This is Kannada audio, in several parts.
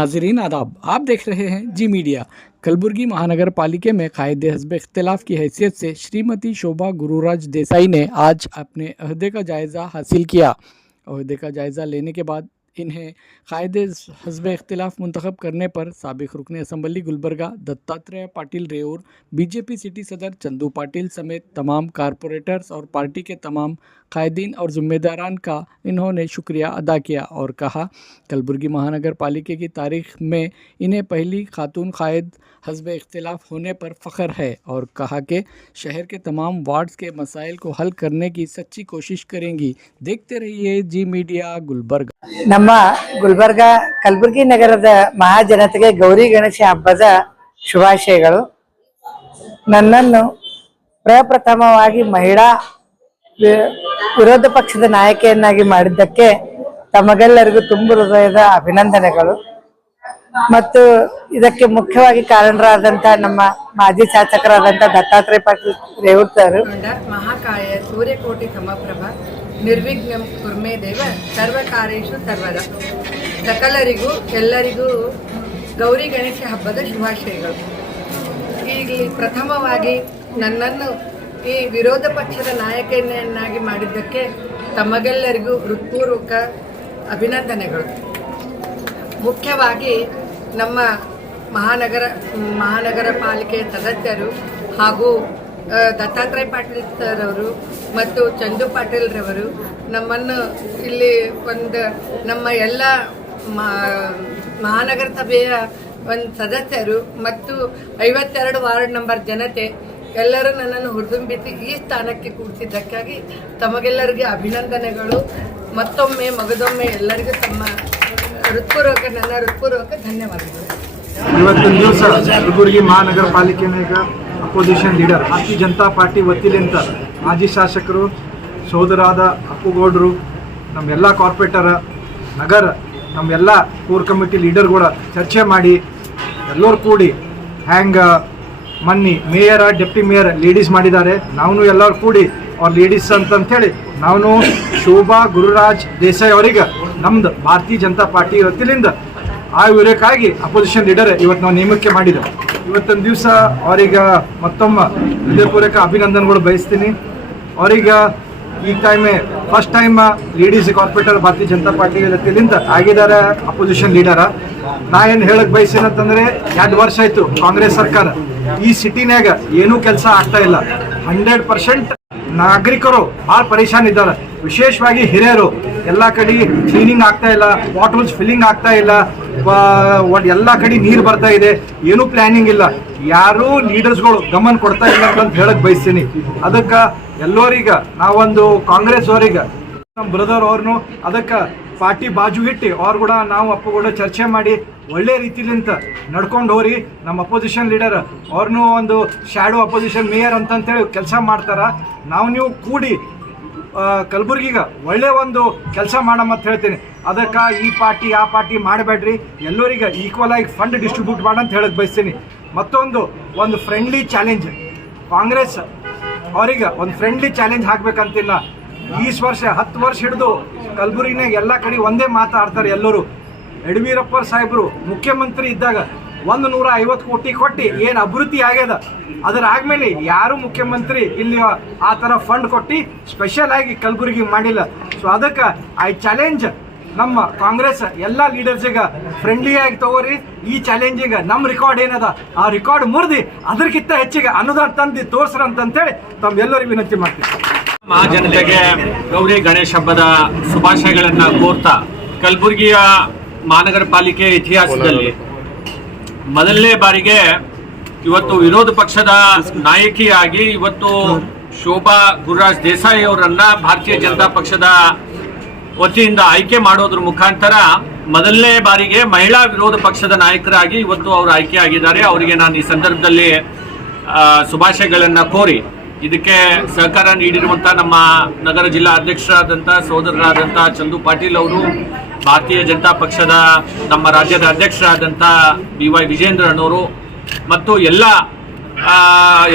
नाजरीन आदाब, आप देख रहे हैं जी मीडिया। कलबुर्गी महानगर पालिका में कायदे हस्ब इख्तिलाफ की हैसियत से श्रीमती शोभा गुरुराज देसाई ने आज अपने अहदे का जायज़ा हासिल किया। अहदे का जायज़ा लेने के बाद इन्हें कायदे हस्ब इख्तिलाफ मुंतखब करने पर साबिक़ रुकन assembly Gulbarga Dattatreya Patil Revoor, BJP city सदर चंदू पाटिल समेत तमाम कारपोरेटर्स और पार्टी के तमाम कायदीन और ज़िम्मेदारान का इन्होंने शुक्रिया अदा किया और कहा, कलबुर्गी महानगर पालिका की तारीख़ में इन्हें पहली खातून कायद हस्ब इख्तिलाफ होने पर फ़ख्र है और कहा कि शहर के तमाम वार्ड्स के मसाइल को हल करने की सच्ची कोशिश करेंगी। देखते रहिए जी मीडिया गुलबर्गा। ನಮ್ಮ ಗುಲ್ಬರ್ಗ ಕಲಬುರಗಿ ನಗರದ ಮಹಾಜನತೆಗೆ ಗೌರಿ ಗಣೇಶ ಹಬ್ಬದ ಶುಭಾಶಯಗಳು. ನನ್ನನ್ನು ಪ್ರಪ್ರಥಮವಾಗಿ ಮಹಿಳಾ ವಿರೋಧ ಪಕ್ಷದ ನಾಯಕಿಯನ್ನಾಗಿ ಮಾಡಿದ್ದಕ್ಕೆ ತಮಗೆಲ್ಲರಿಗೂ ತುಂಬು ಹೃದಯದ ಅಭಿನಂದನೆಗಳು. ಮತ್ತು ಇದಕ್ಕೆ ಮುಖ್ಯವಾಗಿ ಕಾರಣರಾದಂತ ನಮ್ಮ ಮಾಜಿ ಶಾಸಕರಾದಂತ ದತ್ತಾತ್ರೇಯ ಪಾಟೀಲ್ ರೇವೂರ್ ಸರ್. ಮಹಾಕಾಯ ಸೂರ್ಯಕೋಟಿ ಸಮಪ್ರಭ ನಿರ್ವಿಘ್ನಂ ಕುರ್ಮೇ ದೇವ ಸರ್ವಕಾರ್ಯೇಷು ಸರ್ವದಾ. ಸಕಲರಿಗೂ ಎಲ್ಲರಿಗೂ ಗೌರಿ ಗಣೇಶ ಹಬ್ಬದ ಶುಭಾಶಯಗಳು. ಇಲ್ಲಿ ಪ್ರಥಮವಾಗಿ ನನ್ನನ್ನು ಈ ವಿರೋಧ ಪಕ್ಷದ ನಾಯಕನನ್ನಾಗಿ ಮಾಡಿದ್ದಕ್ಕೆ ತಮಗೆಲ್ಲರಿಗೂ ಹೃತ್ಪೂರ್ವಕ ಅಭಿನಂದನೆಗಳು. ಮುಖ್ಯವಾಗಿ ನಮ್ಮ ಮಹಾನಗರ ಪಾಲಿಕೆ ಸದಸ್ಯರು ಹಾಗೂ ದತ್ತಾತ್ರೇಯ ಪಾಟೀಲ್ ಸರ್ ಅವರು ಮತ್ತು ಚಂದು ಪಾಟೀಲ್ ರವರು ನಮ್ಮನ್ನು ಇಲ್ಲಿ ನಮ್ಮ ಎಲ್ಲ ಮಹಾನಗರ ಸಭೆಯ ಒಂದು ಸದಸ್ಯರು ಮತ್ತು 52 ವಾರ್ಡ್ ನಂಬರ್ ಜನತೆ ಎಲ್ಲರೂ ನನ್ನನ್ನು ಹುರಿದುಂಬಿಸಿ ಈ ಸ್ಥಾನಕ್ಕೆ ಕೂರಿಸಿದ್ದಕ್ಕಾಗಿ ತಮಗೆಲ್ಲರಿಗೆ ಅಭಿನಂದನೆಗಳು. ಮತ್ತೊಮ್ಮೆ ಮಗದೊಮ್ಮೆ ಎಲ್ಲರಿಗೂ ತಮ್ಮ ನನ್ನ ಹೃತ್ಪೂರ್ವಕ ಧನ್ಯವಾದಗಳು. ಇವತ್ತಿನ ದಿವಸ ಕಲಬುರಗಿ ಮಹಾನಗರ ಪಾಲಿಕೆನಾಗ ಅಪೋಸಿಷನ್ ಲೀಡರ್ ಭಾರತೀಯ ಜನತಾ ಪಾರ್ಟಿ ವತಿಲಿಂದ ಮಾಜಿ ಶಾಸಕರು ಸೋದರಾದ ಅಪ್ಪುಗೌಡರು, ನಮ್ಮೆಲ್ಲ ಕಾರ್ಪೊರೇಟರ ನಗರ ನಮ್ಮೆಲ್ಲ ಕೋರ್ ಕಮಿಟಿ ಲೀಡರ್ಗಳ ಚರ್ಚೆ ಮಾಡಿ ಎಲ್ಲರೂ ಕೂಡಿ ಹ್ಯಾಂಗ ಮನ್ನಿ ಮೇಯರ ಡೆಪ್ಟಿ ಮೇಯರ್ ಲೇಡೀಸ್ ಮಾಡಿದ್ದಾರೆ, ನಾವು ಎಲ್ಲರೂ ಕೂಡಿ ಅವ್ರ ಲೇಡೀಸ್ ಅಂತಂತೇಳಿ ನಾವು ಶೋಭಾ ಗುರುರಾಜ್ ದೇಸಾಯಿ ಅವರಿಗೆ ನಮ್ದು ಭಾರತೀಯ ಜನತಾ ಪಾರ್ಟಿ ವತಿಲಿಂದ ಆ ವಿವೇಕಾಗಿ ಅಪೋಸಿಷನ್ ಲೀಡರ್ ಇವತ್ತು ನಾವು ನೇಮಕ್ಕೆ ಮಾಡಿದ್ದೆವು. ಇವತ್ತಿನ ದಿವಸ ಅವ್ರಿಗೆ ಮತ್ತೊಮ್ಮೆ ಹೃದಯಪೂರ್ವಕ ಅಭಿನಂದನೆಗಳು ಬಯಸ್ತೀನಿ. ಅವ್ರಿಗೆ ಈ ಫಸ್ಟ್ ಟೈಮ್ ಲೇಡೀಸ್ ಕಾರ್ಪೊರೇಟರ್ ಭಾರತೀಯ ಜನತಾ ಪಾರ್ಟಿ ವತಿಲಿಂದ ಆಗಿದ್ದಾರೆ ಅಪೋಸಿಷನ್ ಲೀಡರ. ನಾ ಏನು ಹೇಳಕ್ ಬಯಸ್ತೀನಿ ಅಂತಂದ್ರೆ 2 ವರ್ಷ ಆಯ್ತು ಕಾಂಗ್ರೆಸ್ ಸರ್ಕಾರ ಈ ಸಿಟಿನಾಗ ಏನೂ ಕೆಲಸ ಆಗ್ತಾ ಇಲ್ಲ. 100% ನಾಗರಿಕರು ಭಾಳ ಪರೇಶಾನ್ ಇದ್ದಾರೆ, ವಿಶೇಷವಾಗಿ ಹಿರಿಯರು. ಎಲ್ಲ ಕಡೆ ಕ್ಲೀನಿಂಗ್ ಆಗ್ತಾ ಇಲ್ಲ, ಬಾಟಲ್ಸ್ ಫಿಲ್ಲಿಂಗ್ ಆಗ್ತಾ ಇಲ್ಲ, ಎಲ್ಲ ಕಡೆ ನೀರು ಬರ್ತಾ ಇದೆ, ಏನೂ ಪ್ಲಾನಿಂಗ್ ಇಲ್ಲ. ಯಾರೂ ಲೀಡರ್ಸ್ಗಳು ಗಮನ ಕೊಡ್ತಾ ಇಲ್ಲ ಅಂತ ಹೇಳಕ್ ಬಯಸ್ತೀನಿ. ಅದಕ್ಕೆ ಎಲ್ಲರಿಗೆ ನಾವೊಂದು ಕಾಂಗ್ರೆಸ್ ಅವ್ರಿಗೆ ನಮ್ಮ ಬ್ರದರ್ ಅವ್ರನ್ನು ಅದಕ್ಕೆ ಪಾರ್ಟಿ ಬಾಜು ಇಟ್ಟು ಅವ್ರು ಕೂಡ ನಾವು ಕೂಡ ಚರ್ಚೆ ಮಾಡಿ ಒಳ್ಳೆ ರೀತಿಲಿಂತ ನಡ್ಕೊಂಡು ಹೋರಿ. ನಮ್ಮ ಅಪೋಸಿಷನ್ ಲೀಡರ್ ಅವ್ರನ್ನೂ ಒಂದು ಶ್ಯಾಡೋ ಅಪೋಸಿಷನ್ ಮೇಯರ್ ಅಂತಂತೇಳಿ ಕೆಲಸ ಮಾಡ್ತಾರ. ನೀವು ಕೂಡಿ ಕಲಬುರ್ಗಿಗೆ ಒಳ್ಳೆ ಒಂದು ಕೆಲಸ ಮಾಡಮಂತ ಹೇಳ್ತೀನಿ. ಅದಕ್ಕೆ ಈ ಪಾರ್ಟಿ ಆ ಪಾರ್ಟಿ ಮಾಡಬೇಡ್ರಿ, ಎಲ್ಲರಿಗೆ ಈಕ್ವಲ್ ಆಗಿ ಫಂಡ್ ಡಿಸ್ಟ್ರಿಬ್ಯೂಟ್ ಮಾಡಂತ ಹೇಳಕ್ ಬಯಸ್ತೀನಿ. ಒಂದು ಫ್ರೆಂಡ್ಲಿ ಚಾಲೆಂಜ್ ಕಾಂಗ್ರೆಸ್ ಅವ್ರಿಗೆ ಒಂದು ಫ್ರೆಂಡ್ಲಿ ಚಾಲೆಂಜ್ ಹಾಕ್ಬೇಕಂತಿಲ್ಲ. ಈ ವರ್ಷ 10 ವರ್ಷ ಹಿಡಿದು ಕಲಬುರ್ಗಿನಾಗ ಎಲ್ಲ ಕಡೆ ಒಂದೇ ಮಾತಾಡ್ತಾರೆ ಎಲ್ಲರೂ. ಯಡಿಯೂರಪ್ಪ ಸಾಹೇಬರು ಮುಖ್ಯಮಂತ್ರಿ ಇದ್ದಾಗ 150 ಕೋಟಿ ಕೊಟ್ಟು ಏನು ಅಭಿವೃದ್ಧಿ ಆಗ್ಯದ, ಅದರ ಆದ್ಮೇಲೆ ಯಾರು ಮುಖ್ಯಮಂತ್ರಿ ಇಲ್ಲಿ ಆ ಥರ ಫಂಡ್ ಕೊಟ್ಟು ಸ್ಪೆಷಲ್ ಆಗಿ ಕಲಬುರ್ಗಿ ಮಾಡಿಲ್ಲ. ಸೊ ಅದಕ್ಕೆ ಐ ಚಾಲೆಂಜ್ ನಮ್ಮ ಕಾಂಗ್ರೆಸ್ ಎಲ್ಲ ಲೀಡರ್ಸಿಗೆ ಫ್ರೆಂಡ್ಲಿಯಾಗಿ ತಗೋರಿ. ಈ ಚಾಲೆಂಜಿಗೆ ನಮ್ಮ ರೆಕಾರ್ಡ್ ಏನದ ಆ ರೆಕಾರ್ಡ್ ಮುರಿದು ಅದಕ್ಕಿಂತ ಹೆಚ್ಚಿಗೆ ಅನುದಾನ ತಂದು ತೋರಿಸ್ರಂತೇಳಿ ತಮ್ಮೆಲ್ಲರಿಗೂ ವಿನಂತಿ ಮಾಡ್ತೀನಿ. ಮಹಾಜನತೆಗೆ ಗೌರಿ ಗಣೇಶ ಹಬ್ಬದ ಶುಭಾಶಯಗಳನ್ನು ಕೋರ್ತಾ, ಕಲಬುರಗಿಯ ಮಹಾನಗರ ಪಾಲಿಕೆ ಇತಿಹಾಸದಲ್ಲಿ ಮೊದಲನೇ ಬಾರಿಗೆ ಇವತ್ತು ವಿರೋಧ ಪಕ್ಷದ ನಾಯಕಿಯಾಗಿ ಇವತ್ತು ಶೋಭಾ ಗುರುರಾಜ್ ದೇಸಾಯಿ ಅವರನ್ನ ಭಾರತೀಯ ಜನತಾ ಪಕ್ಷದ ವತಿಯಿಂದ ಆಯ್ಕೆ ಮಾಡೋದ್ರ ಮುಖಾಂತರ ಮೊದಲನೇ ಬಾರಿಗೆ ಮಹಿಳಾ ವಿರೋಧ ಪಕ್ಷದ ನಾಯಕರಾಗಿ ಇವತ್ತು ಅವರು ಆಯ್ಕೆ ಆಗಿದ್ದಾರೆ. ಅವರಿಗೆ ನಾನು ಈ ಸಂದರ್ಭದಲ್ಲಿ ಶುಭಾಶಯಗಳನ್ನು ಕೋರಿ ಇದಕ್ಕೆ ಸಹಕಾರ ನೀಡಿರುವಂಥ ನಮ್ಮ ನಗರ ಜಿಲ್ಲಾ ಅಧ್ಯಕ್ಷರಾದಂಥ ಸೋದರರಾದಂಥ ಚಂದು ಪಾಟೀಲ್ ಅವರು, ಭಾರತೀಯ ಜನತಾ ಪಕ್ಷದ ನಮ್ಮ ರಾಜ್ಯದ ಅಧ್ಯಕ್ಷರಾದಂಥ BY ವಿಜೇಂದ್ರನವರು ಮತ್ತು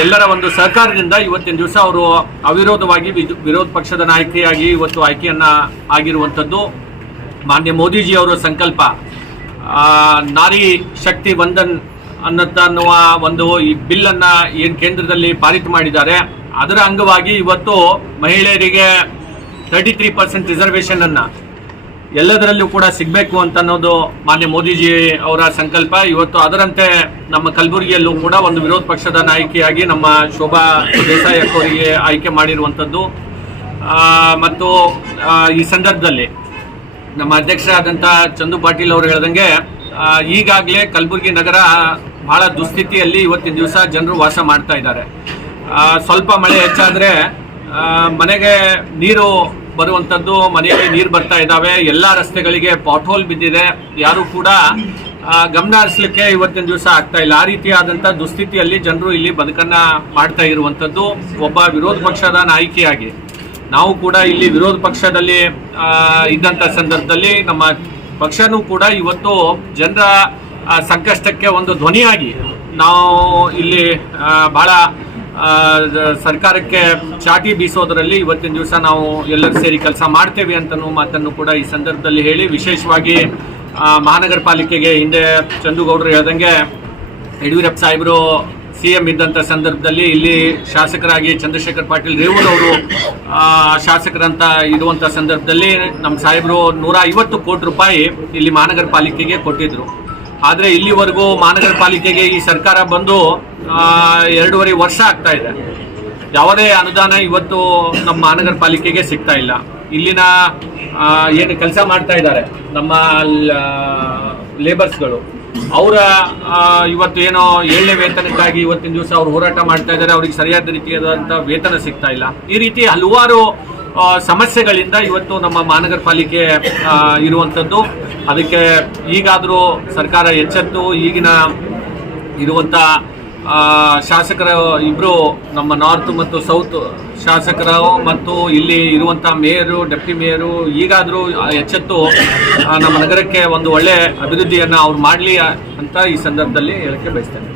ಎಲ್ಲರ ಒಂದು ಸಹಕಾರದಿಂದ ಇವತ್ತಿನ ದಿವಸ ಅವರು ಅವಿರೋಧವಾಗಿ ವಿರೋಧ ಪಕ್ಷದ ನಾಯಕಿಯಾಗಿ ಇವತ್ತು ಆಯ್ಕೆಯನ್ನ ಆಗಿರುವಂಥದ್ದು. ಮಾನ್ಯ ಮೋದಿಜಿ ಅವರ ಸಂಕಲ್ಪ ನಾರಿ ಶಕ್ತಿ ವಂದನ್ ಅನ್ನುವ ಒಂದು ಈ ಬಿಲ್ಲನ್ನು ಏನು ಕೇಂದ್ರದಲ್ಲಿ ಪಾರಿತ ಮಾಡಿದ್ದಾರೆ, ಅದರ ಅಂಗವಾಗಿ ಇವತ್ತು ಮಹಿಳೆಯರಿಗೆ 33% ರಿಸರ್ವೇಷನನ್ನು ಎಲ್ಲದರಲ್ಲೂ ಕೂಡ ಸಿಗಬೇಕು ಅಂತ ಅನ್ನೋದು ಮಾನ್ಯ ಮೋದಿಜಿ ಅವರ ಸಂಕಲ್ಪ. ಇವತ್ತು ಅದರಂತೆ ನಮ್ಮ ಕಲಬುರಗಿಯಲ್ಲೂ ಕೂಡ ಒಂದು ವಿರೋಧ ಪಕ್ಷದ ನಾಯಕಿಯಾಗಿ ನಮ್ಮ ಶೋಭಾ ದೇಸಾಯಿ ಅವರಿಗೆ ಆಯ್ಕೆ ಮಾಡಿರುವಂಥದ್ದು. ಮತ್ತು ಈ ಸಂದರ್ಭದಲ್ಲಿ ನಮ್ಮ ಅಧ್ಯಕ್ಷರಾದಂಥ ಚಂದು ಪಾಟೀಲ್ ಅವರು ಹೇಳ್ದಂಗೆ ಈಗಾಗಲೇ ಕಲಬುರಗಿ ನಗರ ಬಹಳ ದುಸ್ಥಿತಿಯಲ್ಲಿ ಇವತ್ತಿನ ದಿವಸ ಜನರು ವಾಸ ಮಾಡ್ತಾ ಇದ್ದಾರೆ. ಸ್ವಲ್ಪ ಮಳೆ ಹೆಚ್ಚಾದರೆ ಮನೆಗೆ ನೀರು ಬರುವಂಥದ್ದು, ಮನೆಗೆ ನೀರು ಬರ್ತಾ ಇದ್ದಾವೆ, ಎಲ್ಲ ರಸ್ತೆಗಳಿಗೆ ಪಾಟ್ ಹೋಲ್ ಬಿದ್ದಿದೆ, ಯಾರು ಕೂಡ ಗಮನ ಹರಿಸಲಿಕ್ಕೆ ಇವತ್ತಿನ ದಿವಸ ಆಗ್ತಾ ಇಲ್ಲ. ಆ ರೀತಿಯಾದಂಥ ದುಸ್ಥಿತಿಯಲ್ಲಿ ಜನರು ಇಲ್ಲಿ ಬದುಕನ್ನು ಮಾಡ್ತಾ ಇರುವಂಥದ್ದು. ಒಬ್ಬ ವಿರೋಧ ಪಕ್ಷದ ನಾಯಕಿಯಾಗಿ ನಾವು ಕೂಡ ಇಲ್ಲಿ ವಿರೋಧ ಪಕ್ಷದಲ್ಲಿ ಇದ್ದಂಥ ಸಂದರ್ಭದಲ್ಲಿ ನಮ್ಮ ಪಕ್ಷನೂ ಕೂಡ ಇವತ್ತು ಜನರ ಸಂಕಷ್ಟಕ್ಕೆ ಒಂದು ಧ್ವನಿಯಾಗಿ ನಾವು ಇಲ್ಲಿ ಭಾಳ ಸರ್ಕಾರಕ್ಕೆ ಚಾಟಿ ಬೀಸೋದರಲ್ಲಿ ಇವತ್ತಿನ ದಿವಸ ನಾವು ಎಲ್ಲರೂ ಸೇರಿ ಕೆಲಸ ಮಾಡ್ತೇವೆ ಅಂತನೂ ಮಾತನ್ನು ಕೂಡ ಈ ಸಂದರ್ಭದಲ್ಲಿ ಹೇಳಿ, ವಿಶೇಷವಾಗಿ ಮಹಾನಗರ ಪಾಲಿಕೆಗೆ ಹಿಂದೆ ಚಂದುಗೌಡರು ಹೇಳ್ದಂಗೆ ಯಡಿಯೂರಪ್ಪ ಸಾಹೇಬರು CM ಇದ್ದಂಥ ಸಂದರ್ಭದಲ್ಲಿ ಇಲ್ಲಿ ಶಾಸಕರಾಗಿ ಚಂದ್ರಶೇಖರ್ ಪಾಟೀಲ್ ರೇವೂರ್ ಅವರು ಶಾಸಕರಂತ ಇರುವಂಥ ಸಂದರ್ಭದಲ್ಲಿ ನಮ್ಮ ಸಾಹೇಬರು 150 ಕೋಟಿ ರೂಪಾಯಿ ಇಲ್ಲಿ ಮಹಾನಗರ ಪಾಲಿಕೆಗೆ ಕೊಟ್ಟಿದ್ರು. ಆದರೆ ಇಲ್ಲಿವರೆಗೂ ಮಹಾನಗರ ಪಾಲಿಕೆಗೆ ಈ ಸರ್ಕಾರ ಬಂದು 2.5 ವರ್ಷ ಆಗ್ತಾ ಇದೆ. ಯಾವುದೇ ಅನುದಾನ ಇವತ್ತು ನಮ್ಮ ಮಹಾನಗರ ಪಾಲಿಕೆಗೆ ಸಿಗ್ತಾ ಇಲ್ಲ. ಇಲ್ಲಿನ ಏನು ಕೆಲಸ ಮಾಡ್ತಾ ಇದ್ದಾರೆ ನಮ್ಮ ಲೇಬರ್ಸ್ಗಳು, ಅವರ ಇವತ್ತು ಏನೋ 7ನೇ ವೇತನಕ್ಕಾಗಿ ಇವತ್ತಿನ ದಿವಸ ಅವ್ರು ಹೋರಾಟ ಮಾಡ್ತಾ ಇದ್ದಾರೆ, ಅವ್ರಿಗೆ ಸರಿಯಾದ ರೀತಿಯಾದಂಥ ವೇತನ ಸಿಗ್ತಾ ಇಲ್ಲ. ಈ ರೀತಿ ಹಲವಾರು ಸಮಸ್ಯೆಗಳಿಂದ ಇವತ್ತು ನಮ್ಮ ಮಹಾನಗರ ಪಾಲಿಕೆ ಇರುವಂಥದ್ದು. ಅದಕ್ಕೆ ಈಗಾದರೂ ಸರ್ಕಾರ ಎಚ್ಚೆತ್ತು ಈಗಿನ ಇರುವಂಥ ಶಾಸಕರ ಇಬ್ಬರು ನಮ್ಮ ನಾರ್ತ್ ಮತ್ತು ಸೌತ್ ಶಾಸಕರು ಮತ್ತು ಇಲ್ಲಿ ಇರುವಂಥ ಮೇಯರು, ಡೆಪ್ಟಿ ಮೇಯರು ಈಗಾದರೂ ಎಚ್ಚೆತ್ತು ನಮ್ಮ ನಗರಕ್ಕೆ ಒಂದು ಒಳ್ಳೆ ಅಭಿವೃದ್ಧಿಯನ್ನು ಅವ್ರು ಮಾಡಲಿ ಅಂತ ಈ ಸಂದರ್ಭದಲ್ಲಿ ಹೇಳಕ್ಕೆ ಬಯಸ್ತೇನೆ.